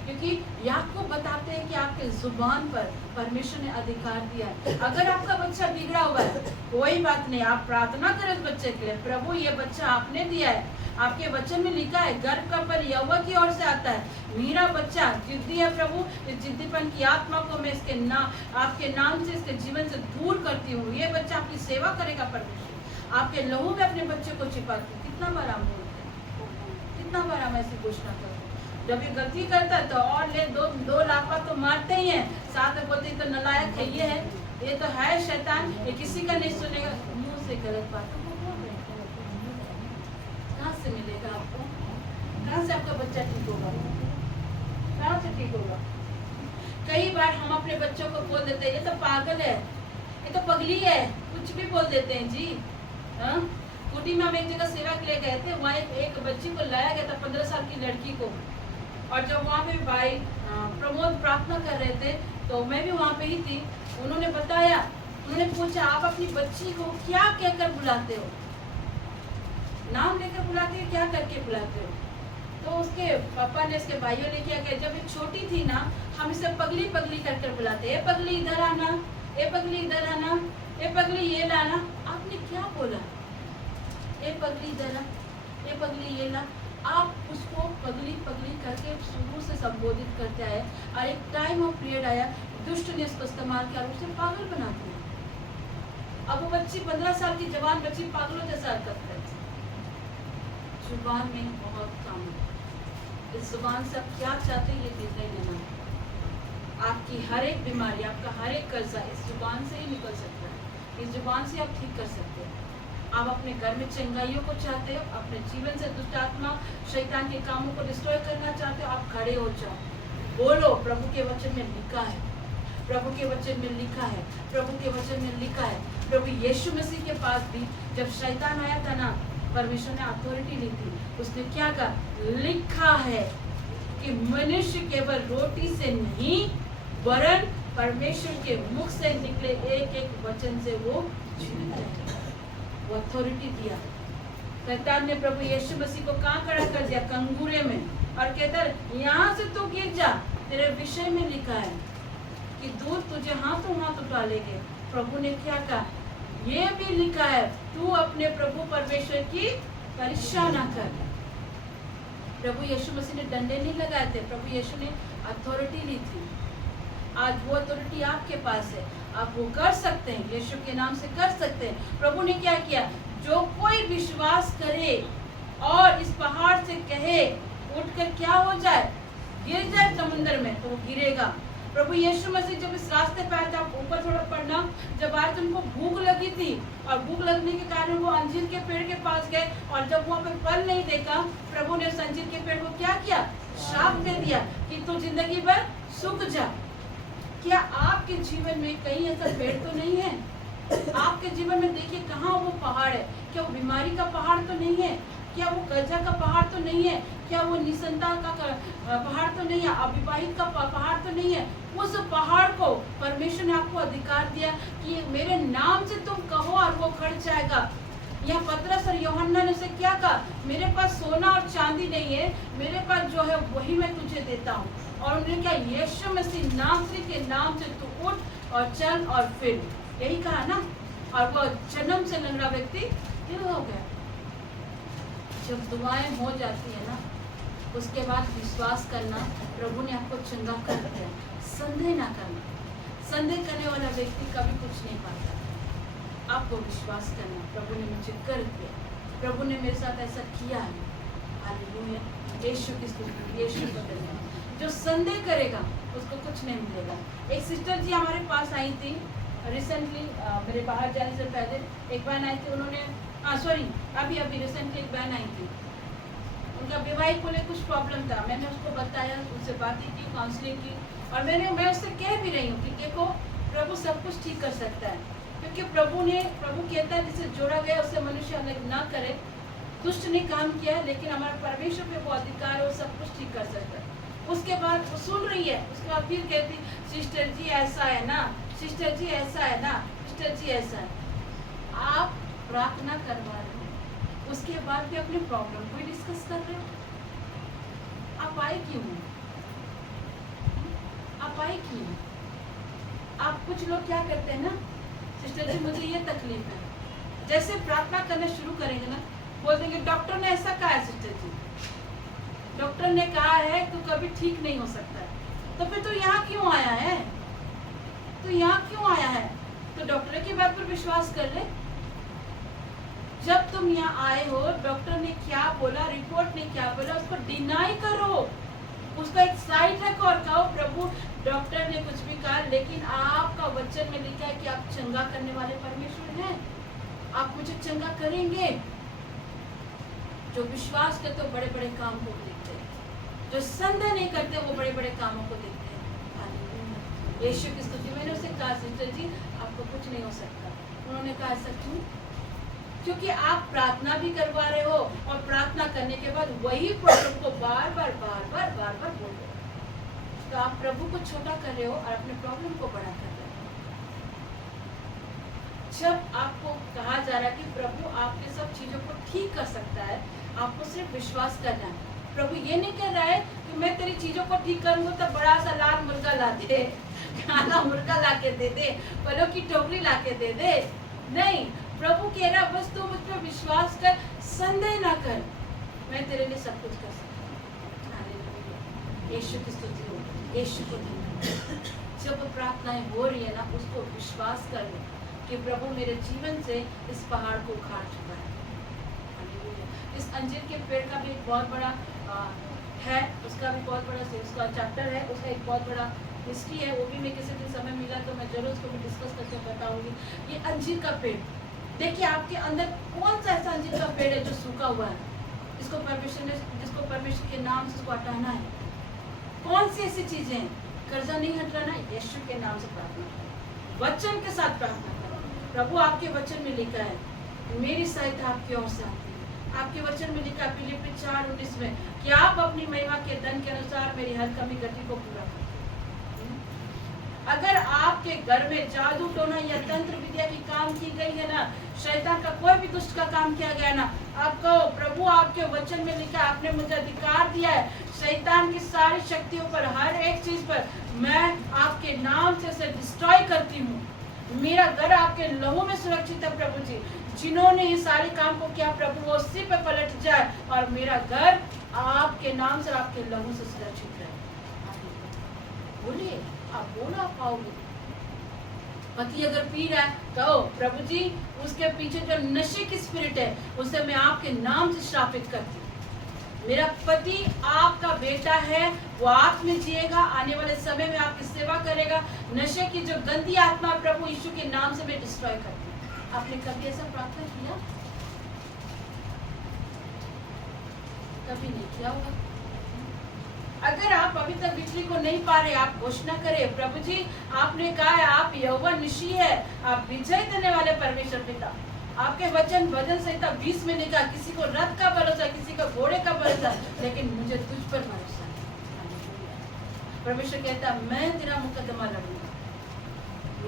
क्योंकि याकूब बताते हैं कि आपके जुबान पर परमेश्वर ने अधिकार दिया है। अगर आपका बच्चा बिगड़ा हुआ है, कोई बात नहीं, आप प्रार्थना करें उस बच्चे के लिए, प्रभु ये बच्चा आपने दिया है, आपके वचन में लिखा है गर्भ का फल यहोवा की ओर से आता है। मेरा बच्चा जिद्दी है प्रभु, इस जिद्दीपन की आत्मा को मैं आपके नाम से इसके जीवन से दूर करती हूँ। ये बच्चा आपकी सेवा करेगा परमेश्वर। आपके लहू में अपने बच्चे को छिपाती हूँ। कितना बार हम बोलते हैं, कितना बार हम ऐसी घोषणा करते हैं। जब ये गलती करता है तो और ले दो लाफा तो मारते ही हैं, साथ में बोलते तो नालायक है, ये तो है शैतान, ये किसी का नहीं सुनेगा। मुंह से गलत बातों को बोल रहे हैं, कहाँ से मिलेगा आपको? कहाँ से आपका बच्चा ठीक होगा? कहाँ से ठीक होगा? कई बार हम अपने बच्चों को बोल देते हैं ये तो पागल है, ये तो पगली है, कुछ भी बोल देते हैं जी। कुटी में हम एक जगह सेवा के लिए गए थे, वहाँ एक बच्ची को लाया गया था, 15 साल की लड़की को, और जब वहाँ पे भाई प्रमोद प्रार्थना कर रहे थे तो मैं भी वहाँ पे ही थी। उन्होंने बताया, उन्होंने पूछा आप अपनी बच्ची को क्या कहकर बुलाते हो, नाम लेकर बुलाते हो, क्या करके बुलाते हो? तो उसके पापा ने, उसके भाइयों ने क्या किया, जब ये छोटी थी ना, हम इसे पगली पगली करके बुलाते, ए पगली इधर आना, ए पगली इधर आना, ए पगली ये लाना। आपने क्या बोला? ए पगली इधर आ, ए पगली ये ला। आप उसको पगली पगली करके शुरू से संबोधित करते आए, और एक टाइम ऑफ पीरियड आया, दुष्ट ने उसको इस्तेमाल किया और उसे पागल बना दिया। अब वो बच्ची 15 साल की जवान बच्ची पागलों जैसा हरकत करती। जुबान में बहुत काम है। इस जुबान से आप क्या चाहते हैं ये निर्णय लेना। आपकी हर एक बीमारी, आपका हर एक कर्जा इस जुबान से ही निकल सकता है। इस जुबान से आप ठीक कर सकते हैं। आप अपने घर में चंगाइयों को चाहते हो, अपने जीवन से दुष्ट आत्मा शैतान के कामों को डिस्ट्रॉय करना चाहते हो, आप खड़े हो जाओ, बोलो प्रभु के वचन में लिखा है, प्रभु के वचन में लिखा है, प्रभु के वचन में लिखा है। प्रभु यीशु मसीह के पास भी जब शैतान आया था ना, परमेश्वर ने अथॉरिटी ली थी, उसने क्या कहा, लिखा है कि मनुष्य केवल रोटी से नहीं वरन परमेश्वर के मुख से निकले एक एक वचन से वो जीवित है। वो अथॉरिटी दिया। शैतान ने प्रभु यीशु मसीह को कहाँ खड़ा कर दिया, कंगूरे में, और कहता यहाँ से तो गिर जा, तेरे विषय में लिखा है कि दूर तुझे हाथों हाथ उठा लेंगे। प्रभु ने क्या कहा, ये भी लिखा है तू अपने प्रभु परमेश्वर की परीक्षा ना कर। प्रभु यीशु मसीह ने डंडे नहीं लगाए थे, प्रभु यीशु ने अथॉरिटी ली थी। आज वो अथॉरिटी आपके पास है, आप वो कर सकते हैं, यीशु के नाम से कर सकते हैं। प्रभु ने क्या किया, जो कोई विश्वास करे और इस पहाड़ से कहे उठकर क्या हो जाए, गिर जाए समुद्र में, तो वो गिरेगा। प्रभु यीशु मसीह जब इस रास्ते पे आए थे, आप ऊपर थोड़ा पढ़ना, जब आए तो उनको भूख लगी थी, और भूख लगने के कारण वो अंजीर के पेड़ के पास गए, और जब वहाँ पे फल नहीं देखा, प्रभु ने उस अंजीर के पेड़ को क्या किया, श्राप दे दिया कि तू जिंदगी भर सूख जा। क्या आपके जीवन में कहीं ऐसा पेड़ तो नहीं है? आपके जीवन में देखिए कहाँ वो पहाड़ है, क्या वो बीमारी का पहाड़ तो नहीं है, क्या वो कर्जा का पहाड़ तो नहीं है, क्या वो निसंतान का पहाड़ तो नहीं है, अविवाहित का पहाड़ तो नहीं है। उस पहाड़ को परमेश्वर ने आपको अधिकार दिया कि मेरे नाम से तुम कहो और वो खड़ जाएगा। यहाँ पतरस और यूहन्ना ने उसे क्या कहा, मेरे पास सोना और चांदी नहीं है, मेरे पास जो है वही मैं तुझे देता हूँ। और उन्होंने क्या, यीशु मसीह नासरी के नाम से तू उठ और चल और फिर, यही कहा ना। और वो जन्म से लंगड़ा व्यक्ति फिर हो गया। जब दुआएं हो जाती है ना, उसके बाद विश्वास करना, प्रभु ने आपको चंगा कर दिया, संदेह ना करना। संदेह करने वाला व्यक्ति कभी कुछ नहीं पाता। आपको विश्वास करना, प्रभु ने मुझे कर दिया, प्रभु ने मेरे साथ ऐसा किया है, हालेलुया, यीशु की स्तुति, यीशु का धन्यवाद। जो संदेह करेगा उसको कुछ नहीं मिलेगा। एक सिस्टर जी हमारे पास आई थी रिसेंटली, मेरे बाहर जाने से पहले एक बहन आई थी, उन्होंने अभी रिसेंटली एक बहन आई थी, उनका विवाहित को लेकर कुछ प्रॉब्लम था। मैंने उसको बताया, उससे बातें की, काउंसलिंग की, और मैं उससे कह भी रही हूँ कि देखो प्रभु सब कुछ ठीक कर सकता है, क्योंकि प्रभु कहता है जिसे जोड़ा गया उसे मनुष्य अलग ना करे। दुष्ट ने काम किया, लेकिन हमारे परमेश्वर पे वो अधिकार है, वो सब कुछ ठीक कर सकता है। उसके बाद वो सुन रही है, उसके बाद फिर कहती, सिस्टर जी ऐसा है ना, सिस्टर जी ऐसा है ना, सिस्टर जी ऐसा है। आप प्रार्थना करवा रहे हो, उसके बाद भी अपने प्रॉब्लम को डिस्कस कर रहे हो। आप आए क्यों? आप आए क्यों? आप कुछ लोग क्या करते हैं ना, सिस्टर जी मुझे ये तकलीफ है, जैसे प्रार्थना करना शुरू करेंगे ना, बोल देंगे डॉक्टर ने ऐसा कहा है, सिस्टर जी डॉक्टर ने कहा है तो कभी ठीक नहीं हो सकता है। तो फिर तो यहाँ क्यों आया है? तो यहाँ क्यों आया है? तो डॉक्टर की बात पर विश्वास कर ले। जब तुम यहाँ आए हो, डॉक्टर ने क्या बोला, रिपोर्ट ने क्या बोला, उसको डिनाई करो, उसको एक साइड रखो और कहो प्रभु डॉक्टर ने कुछ भी कहा, लेकिन आपका वचन में लिखा है कि आप चंगा करने वाले परमेश्वर हैं, आप मुझे चंगा करेंगे। जो विश्वास करते हो बड़े बड़े काम को देखते हैं, जो संदेह नहीं करते वो बड़े बड़े कामों को देखते हैं। यीशु की स्तुति। मैंने उसे कहा सिस्टर जी आपको कुछ नहीं हो सकता। उन्होंने कहा ऐसा क्यों? क्योंकि आप प्रार्थना भी करवा रहे हो और प्रार्थना करने के बाद वही प्रॉब्लम को बार बार बोल रहे हो। तो आप प्रभु को छोटा कर रहे हो और अपने प्रॉब्लम को बड़ा कर रहे हो। जब आपको कहा जा रहा है कि प्रभु आपके सब चीजों को ठीक कर सकता है, आपको सिर्फ विश्वास करना है। प्रभु ये नहीं कह रहा है कि मैं तेरी चीजों को ठीक करूंगा तो बड़ा सा लाल मुर्गा ला दे, काला मुर्गा ला के दे दे, फलों की टोकरी ला के दे दे। नहीं, प्रभु कह रहा बस तू मुझ पर विश्वास कर, संदेह ना कर, मैं तेरे लिए सब कुछ कर सकता हूँ। यीशु की स्तुति हो, यीशु को धन्यवाद। जब प्रार्थनाएं हो रही है ना, उसको विश्वास कर लो कि प्रभु मेरे जीवन से इस पहाड़ को उखाड़ चुका है। इस अंजीर के पेड़ का भी एक बहुत बड़ा है, उसका भी बहुत बड़ा उसका चैप्टर है, उसका एक बहुत बड़ा हिस्ट्री है, वो भी मैं किसी दिन समय मिला तो मैं जरूर उसको भी डिस्कस करके बताऊंगी। ये अंजीर का पेड़ देखिए आपके अंदर कौन सा ऐसा अंजीर का पेड़ है जो सूखा हुआ है, जिसको परमेश्वर के नाम से उसको हटाना है। कौन सी ऐसी चीजें हैं? कर्जा नहीं हटाना, यीशु के नाम से प्रार्थना करो, वचन के साथ प्रार्थना करो। प्रभु आपके वचन में लिखा है, मेरी सहायता आपकी ओर से आती है। आपके वचन में लिखा है फिलिप्पी 4:19 में कि आप अपनी महिमा के धन के अनुसार मेरी हर कमी घटी को पूरा करो। अगर आपके घर में जादू टोना या तंत्र विद्या की काम की गई है ना, शैतान का कोई भी दुष्ट का काम किया गया ना, आप कहो प्रभु आपके वचन में लिखा, आपने मुझे अधिकार दिया है शैतान की सारी शक्तियों पर, हर एक चीज पर मैं आपके नाम से उसे डिस्ट्रॉय करती हूँ। मेरा घर आपके लहू में सुरक्षित है प्रभु जी। जिन्होंने ये सारे काम को किया प्रभु वो उसी पे पलट जाए और मेरा घर आपके नाम से, आपके लहू से सुरक्षित रहे। बोलिए, आप बोला पाओगे। पति अगर पी रहा है, कहो प्रभु जी उसके पीछे जो नशे की स्पिरिट है उसे मैं आपके नाम से श्रापित करती हूँ। मेरा पति आपका बेटा है, वो आप में जिएगा, आने वाले समय में आपकी सेवा करेगा। नशे की जो गंदी आत्मा प्रभु यीशु के नाम से मैं डिस्ट्रॉय करती हूँ। आपने कभी ऐसा प्रार्थना किया? कभी नहीं किया होगा। अगर आप अभी तक बिजली को नहीं पा रहे, आप घोषणा करें प्रभु जी आपने कहा है आप यहोवा निशी है, आप विजय देने वाले परमेश्वर पिता। आपके वचन भजन संहिता 20 में लिखा, किसी को रथ का भरोसा, किसी को घोड़े का भरोसा, लेकिन मुझे तुझ पर भरोसा है। परमेश्वर कहता मैं तेरा मुकदमा लड़ूंगा,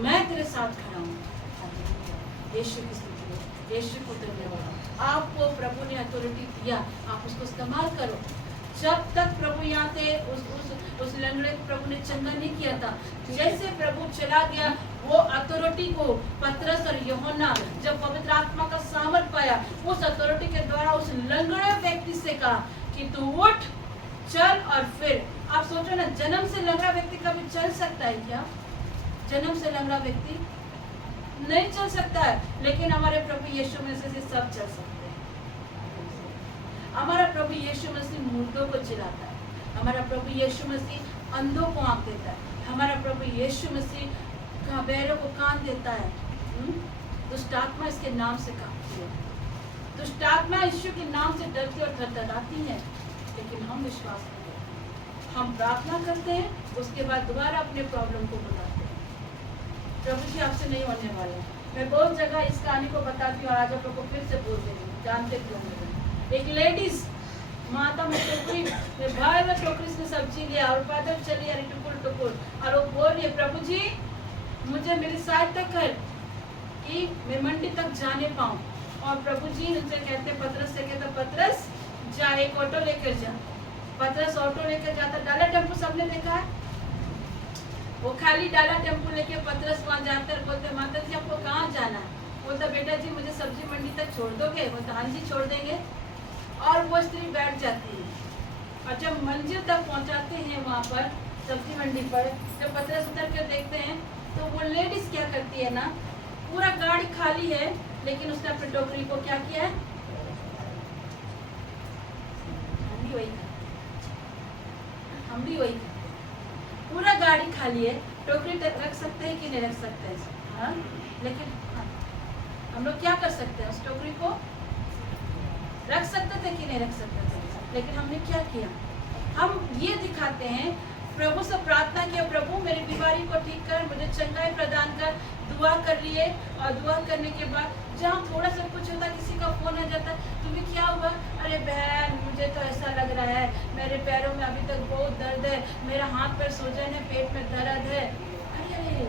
मैं तेरे साथ खड़ा हूँ। यीशु की स्तुति, यीशु को धन्यवाद। आपको प्रभु ने अथॉरिटी दिया, आप उसको इस्तेमाल करो। जब तक प्रभु यहाँ थे उस लंगड़े को प्रभु ने चंगा नहीं किया था। जैसे प्रभु चला गया, वो अथॉरिटी को पतरस और यूहन्ना जब पवित्र आत्मा का सामर्थ पाया, उस अथॉरिटी के द्वारा उस लंगड़े व्यक्ति से कहा कि तू उठ, चल और फिर। आप सोचो ना, जन्म से लंगड़ा व्यक्ति कभी चल सकता है क्या? जन्म से लंगड़ा व्यक्ति नहीं चल सकता है, लेकिन हमारे प्रभु यीशु में से सब चल सकते हैं। हमारा प्रभु यीशु मसीह मुर्दों को जिलाता है, हमारा प्रभु यीशु मसीह अंधों को आंख देता है, हमारा प्रभु यीशु मसीह बहरों को कान देता है। दुष्ट आत्मा इसके नाम से कांपती है, दुष्ट आत्मा यीशु के नाम से डरती और थरथराती है, लेकिन हम विश्वास नहीं करते। हम प्रार्थना करते हैं, उसके बाद दोबारा अपने प्रॉब्लम को बताते हैं। प्रभु जी आपसे नहीं होने वाला। मैं बहुत जगह इस कहानी को बताती हूँ और आज आप लोग को फिर से बोल देती हूँ, जानते क्यों नहीं। एक लेडीज माता में टोकरी भाई में टोकरी से सब्जी लिया और पैदल चली आ रही टुकुर और वो बोल रही है प्रभु जी मुझे मेरी सहायता कर कि मैं मंडी तक जाने पाऊँ। और प्रभु जी उनसे कहते पतरस से कहते पतरस जा एक ऑटो लेकर जा। पतरस ऑटो लेकर जाता, डाला टेम्पो सबने देखा है, वो खाली डाला टेम्पो लेके पतरस वहाँ जाता है। बोलते माता जी आपको कहाँ जाना है? बोलता बेटा जी मुझे सब्जी मंडी तक छोड़ दोगे? बोलता हाँ जी छोड़ देंगे। और वो स्त्री बैठ जाती है और जब मंजिल तक पहुंचाते हैं वहाँ पर सब्जी मंडी पर, जब पतरस उतर कर देखते हैं तो वो लेडीज क्या करती है ना, पूरा गाड़ी खाली है लेकिन उसने अपनी टोकरी को क्या किया है, हम भी वही पूरा गाड़ी खाली है, टोकरी रख सकते हैं कि नहीं रख सकते हैं? हाँ, लेकिन हम लोग क्या कर सकते हैं, उस टोकरी को रख सकते थे कि नहीं रख सकते थे, लेकिन हमने क्या किया, हम ये दिखाते हैं। प्रभु से प्रार्थना किया प्रभु मेरी बीमारी को ठीक कर, मुझे चंगाई प्रदान कर, दुआ कर लिए और दुआ करने के बाद जहाँ थोड़ा सा कुछ होता किसी का फोन आ जाता तुम्हें क्या हुआ, अरे बहन मुझे तो ऐसा लग रहा है मेरे पैरों में अभी तक बहुत दर्द है, मेरा हाथ पैर सूजन है, पेट में दर्द है। अरे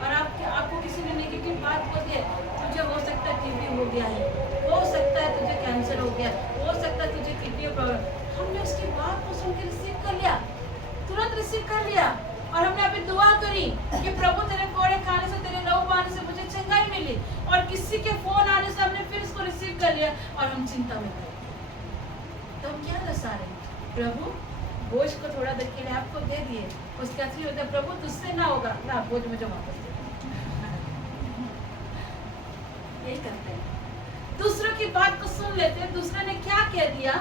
और आपको किसी ने नेगेटिव बात बोल दी, तुझे हो सकता है टीबी हो गया है, हो सकता है तुझे कैंसर हो गया, हो सकता है तुझे किडनी प्रॉब्लम। हमने उसकी बात को सुन के रिसीव कर लिया, तुरंत रिसीव कर लिया और हमने अभी दुआ करी कि प्रभु तेरे कोड़े खाने से, तेरे लहू बहाने से मुझे चंगाई मिली। और किसी के फोन आने से हमने फिर इसको रिसीव कर लिया और हम चिंता में गए। तो हम क्या दसा रहे हैं, प्रभु बोझ को थोड़ा देर के लिए आपको दे दिए, उसका असली होता है प्रभु तुझसे ना होगा ना, बोझ मुझे वापस दे। यही करते हैं, दूसरों की बात को सुन लेते हैं, दूसरे ने क्या कह दिया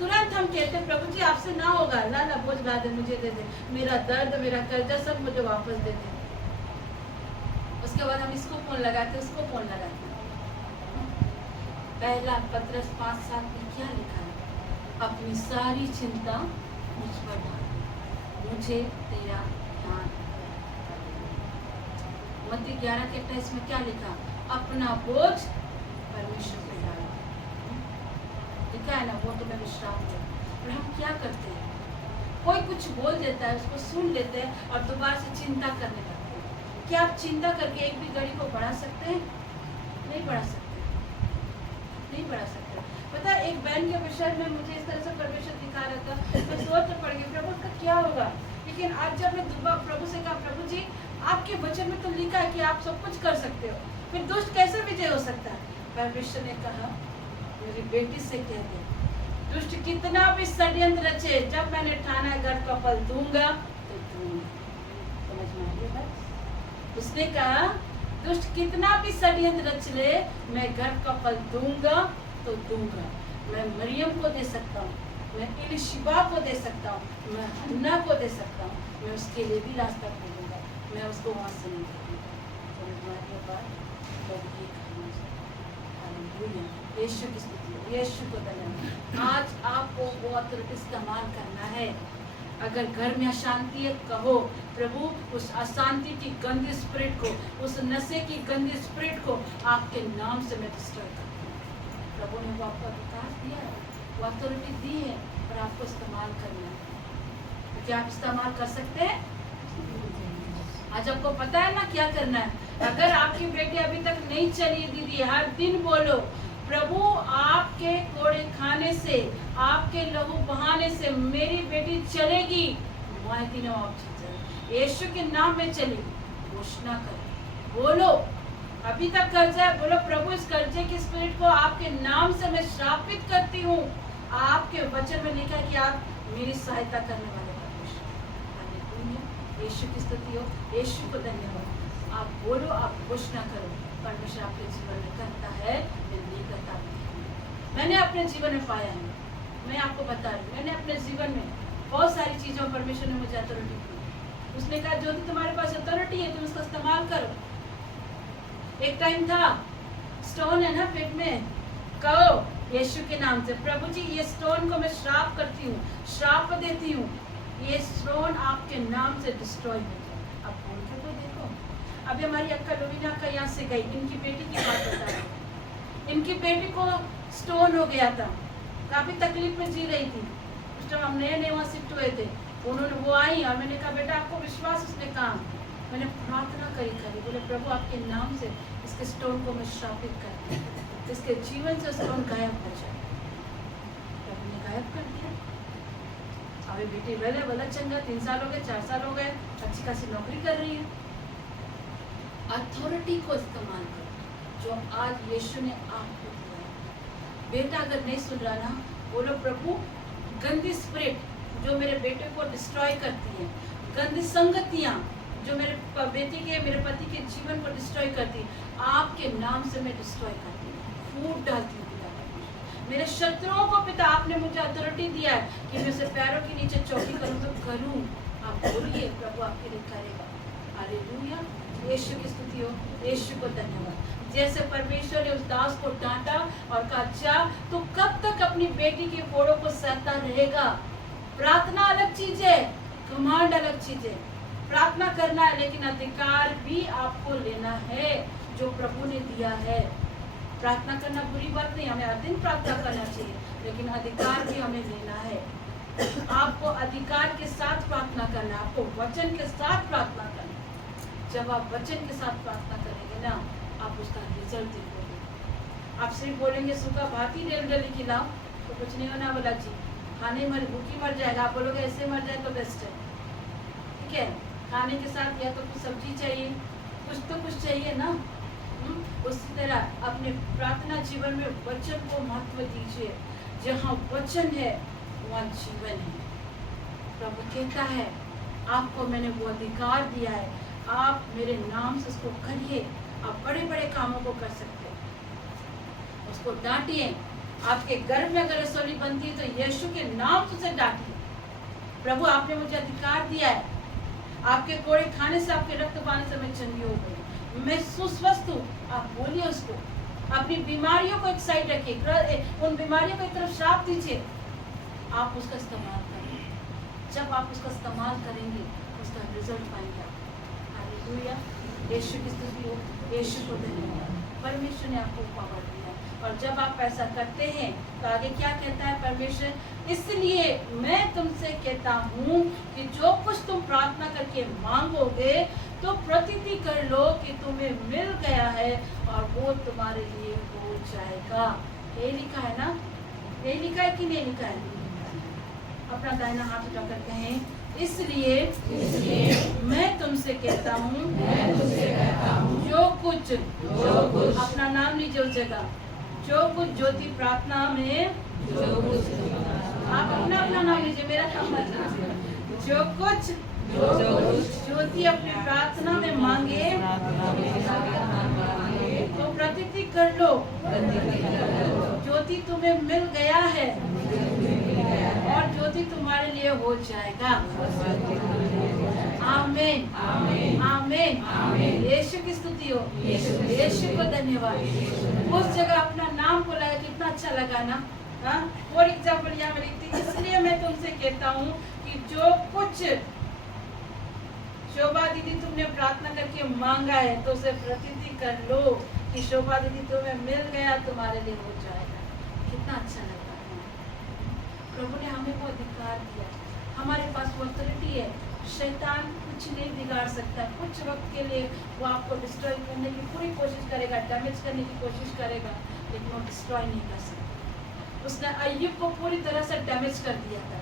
तुरंत हम कहते हैं प्रभु जी आपसे ना होगा, ला ला बोझ ला दे, मुझे दे दे, मेरा दर्द मेरा कर्जा सब मुझे वापस दे दे। उसके बाद हम इसको फोन लगाते, उसको फोन लगाते, पहला पत्रस 5:7 में क्या लिखा है? अपनी सारी चिंता मुझ पर डाल, मुझे तेरा ध्यान। मत्ती 11:28 में क्या लिखा? अपना बोझ परमेश्वर पे डालो। लिखा है ना, वो तुम्हें विश्राम दे। और हम क्या करते हैं? कोई कुछ बोल देता है, उसको सुन लेते हैं और दोबारा से चिंता करने लगते हैं। क्या आप चिंता करके एक भी घड़ी को बढ़ा सकते हैं? नहीं बढ़ा सकते, नहीं बढ़ा सकते। पता है, एक बहन के विषय में मुझे इस तरह से परमेश्वर दिखा रहा था, मैं सोच पड़ गई प्रभु का क्या होगा। लेकिन आज जब मैं दोबारा प्रभु से कहा, प्रभु जी आपके वचन में तो लिखा है कि आप सब कुछ कर सकते हो, फिर दुष्ट कैसे विजय हो सकता है? परमेश्वर ने कहा, मेरी बेटी से कह दे, दुष्ट कितना भी षड्यंत्र रचे, जब मैंने ठाना घर का फल दूंगा तो दूंगा। समझ में आ गई बात? उसने कहा, दुष्ट कितना भी षड्यंत्र रच ले, मैं घर का फल दूंगा तो दूंगा। मैं मरियम को दे सकता हूँ, मैं इलिशिबा को दे सकता हूँ, मैं हन्ना को दे सकता हूँ, मैं उसके लिए भी रास्ता खोलूंगा, मैं उसको वहां से नहीं करूँगा। समझ में आ गई बात? यीशु की स्तुति हो, यीशु को धन्यवाद। आज आपको वो अथॉरिटी इस्तेमाल करना है। अगर घर में अशांति है, कहो प्रभु उस अशांति की गंदी स्पिरिट को, उस नशे की गंदी स्पिरिट को आपके नाम से मैं डिस्ट्रॉय करता हूँ। प्रभु ने वो आपको अधिकार दिया है, वो अथॉरिटी दी है, और आपको इस्तेमाल करना है। तो क्या आप इस्तेमाल कर सकते हैं? आज आपको पता है ना क्या करना है। अगर आपकी बेटी अभी तक नहीं चली, दीदी हर दिन बोलो, प्रभु आपके कोड़े खाने से, आपके लहू बहाने से मेरी बेटी चलेगी। यीशु के नाम में चलेगी। घोषणा करो, बोलो। अभी तक कर्जा है, बोलो प्रभु इस कर्जे की स्पिरिट को आपके नाम से मैं श्रापित करती हूँ। आपके वचन में लिखा है कि आप मेरी सहायता करने वाले परमेश्वर। यीशु की स्तुति हो, यीशु को धन्यवाद। आप बोलो, आप घोषणा करो, परमेश्वर आपके जीवन में करता है, नहीं करता नहीं। मैंने अपने जीवन में पाया है, मैं आपको बता रही हूँ, मैंने अपने जीवन में बहुत सारी चीजों में परमेश्वर ने मुझे अथॉरिटी दी। उसने कहा जो तुम्हारे पास अथॉरिटी है तुम उसका इस्तेमाल करो। एक टाइम था, स्टोन है ना पेट में, कहो यीशु के नाम से, प्रभु जी ये स्टोन को मैं श्राप करती हूँ, श्राप देती हूँ, ये स्टोन आपके नाम से डिस्ट्रॉय हो जाए। अब बोल के तो देखो। अभी हमारी अक्का लोवीना का यहाँ से गई, इनकी बेटी की बात बता रही हूँ। इनकी बेटी को स्टोन हो गया था, काफी तकलीफ में जी रही थी। उस टाइम हम नए वहाँ शिफ्ट हुए थे। उन्होंने वो आई और मैंने कहा बेटा आपको विश्वास, उसने कहा। मैंने प्रार्थना करी, बोले प्रभु आपके नाम से इसके स्टोन को मैं श्रापित करती हूँ, इसके जीवन से स्टोन गायब हो जाए। प्रभु ने गायब कर दिया। अभी बेटी वेले चंगा, 3 साल हो गए, 4 साल हो गए, अच्छी खासी नौकरी कर रही है। अथॉरिटी को इस्तेमाल करो जो आज यीशु ने आपको दिया है। बेटा अगर नहीं सुन रहा ना, बोलो प्रभु गंदी स्पिरिट जो मेरे बेटे को डिस्ट्रॉय करती है, गंदी संगतियाँ जो मेरे बेटी के, मेरे पति के जीवन को डिस्ट्रॉय करती है, आपके नाम से मैं डिस्ट्रॉय करती हूँ, फूट डालती हूँ। पिता मेरे शत्रुओं को पिता आपने मुझे अथॉरिटी दिया है कि मैं उसे पैरों के नीचे चौकी करूँ तो करूँ। आप बोलिए, प्रभु आपके लिए करेगा। हालेलुया, यीशु की स्तुति हो, यीशु को धन्यवाद। जैसे परमेश्वर ने उस दास को डांटा और कहा जा, तो कब तक अपनी बेटी के फोड़ों को सहता रहेगा? प्रार्थना अलग चीज है, कमांड अलग चीज है। प्रार्थना करना है, लेकिन अधिकार भी आपको लेना है जो प्रभु ने दिया है। प्रार्थना करना बुरी बात नहीं, हमें हर दिन प्रार्थना करना चाहिए, लेकिन अधिकार भी हमें लेना है। आपको अधिकार के साथ प्रार्थना करना है, आपको वचन के साथ प्रार्थना करना है। जब आप वचन के साथ प्रार्थना करेंगे ना, आप उसका रिजल्ट देखोगे। आप सिर्फ बोलेंगे सूखा भात ही डेली खिलाओ तो कुछ नहीं होना बोला जी, खाने मर भूखी मर जाएगा। आप बोलोगे ऐसे मर जाए तो बेस्ट है, ठीक है। खाने के साथ या तो कुछ सब्जी चाहिए, कुछ तो कुछ चाहिए ना। उसी तरह अपने प्रार्थना जीवन में वचन को महत्व दीजिए। जहाँ वचन है वहाँ जीवन है। प्रभु कहता है आपको मैंने वो अधिकार दिया है, आप मेरे नाम से उसको करिए। आप बड़े बड़े कामों को कर सकते हैं। उसको डांटिए। आपके घर में अगर रसोई बनती है तो यीशु के नाम से उसे डांटिए। प्रभु आपने मुझे अधिकार दिया है, आपके कोड़े खाने से, आपके रक्त पाने से मैं चंगी हो गई, मैं सुस्वस्थ हूँ। आप बोलिए उसको, अपनी बीमारियों को एक साइड रखिए, उन बीमारियों को एक तरफ श्राप दीजिए, आप उसका इस्तेमाल करें। जब आप उसका इस्तेमाल करेंगे उसका रिजल्ट पाएंगे आप। हालेलुया, यीशु की स्तुति हो, यीशु को धन्यवाद। परमेश्वर ने आपको पावर दिया और जब आप ऐसा करते हैं तो आगे क्या कहता है परमेश्वर, इसलिए मैं तुमसे कहता हूँ कि जो कुछ तुम प्रार्थना करके मांगोगे तो प्रतीति कर लो कि तुम्हें मिल गया है और वो तुम्हारे लिए हो जाएगा। यही लिखा है ना? यही लिखा है कि नहीं लिखा है? अपना दाहिना हाथ उठाकर कहें, इसलिए मैं तुमसे कहता हूँ जो कुछ अपना नाम लीजिए उस जगह, जो कुछ ज्योति प्रार्थना में, आप अपना अपना नाम लीजिए, मेरा नाम मत लीजिए। जो कुछ ज्योति अपनी प्रार्थना में मांगे तो प्रतीति कर लो, ज्योति तुम्हें मिल गया है और ज्योति तुम्हारे लिए हो जाएगा। आमीन, आमीन, आमीन। यीशु की स्तुति हो, यीशु को धन्यवाद। उस जगह अपना नाम को लगा, कितना अच्छा लगा ना? फॉर एग्जाम्पल यहाँ में लिखती, इसलिए मैं तुमसे कहता हूँ कि जो कुछ शोभा दीदी तुमने प्रार्थना करके मांगा है तो उसे प्रतीति कर लो कि शोभा दीदी तुम्हें मिल गया, तुम्हारे लिए हो जाएगा। कितना अच्छा लगता है। प्रभु ने हमें वो अधिकार दिया, हमारे पास वो अथॉरिटी है। शैतान कुछ नहीं बिगाड़ सकता। कुछ वक्त के लिए वो आपको डिस्ट्रॉय करने की पूरी कोशिश करेगा, डैमेज करने की कोशिश करेगा, लेकिन वो डिस्ट्रॉय नहीं कर सकता। उसने अय्यूब को पूरी तरह से डैमेज कर दिया था।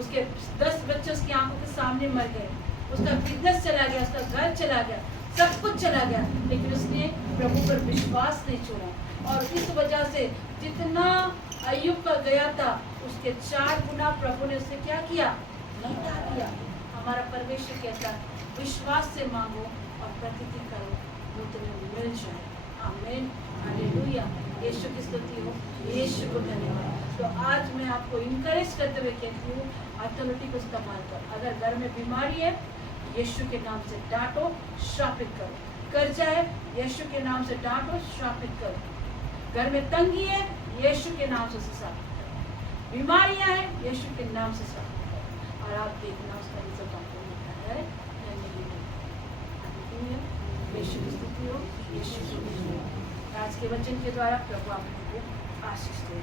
उसके 10 बच्चे उसकी आंखों के सामने मर गए, उसका बिजनेस चला गया, उसका घर चला गया, सब कुछ चला गया, लेकिन उसने प्रभु पर विश्वास नहीं छोड़ा। और इस वजह से जितना अय्यूब का गया था उसके 4 गुना प्रभु ने उससे क्या किया? लौटा दिया। हमारा परमेश्वर कहता है विश्वास से मांगो और प्रतीति करो, वो तुम्हें मिल जाए। आमीन, हालेलुया। यीशु की स्तुति हो, यीशु को धन्यवाद। तो आज मैं आपको इनकरेज करते हुए कहती हूँ, अथॉरिटी को इस्तेमाल कर। अगर घर में बीमारी है, यीशु के नाम से डांटो, श्रापित करो। कर्जा है, यीशु के नाम से डांटो, श्रापित करो। घर में तंगी है, यीशु के नाम से श्रापित करो। बीमारियां हैं, यीशु के नाम से श्रापित करो। और आप देखना उसका रिजल्ट आपको मिलता है या नहीं मिलता। यीशु की स्तुति हो, यीशु की स्तुति हो। आज के वचन के द्वारा प्रभु आपको आशीष दे।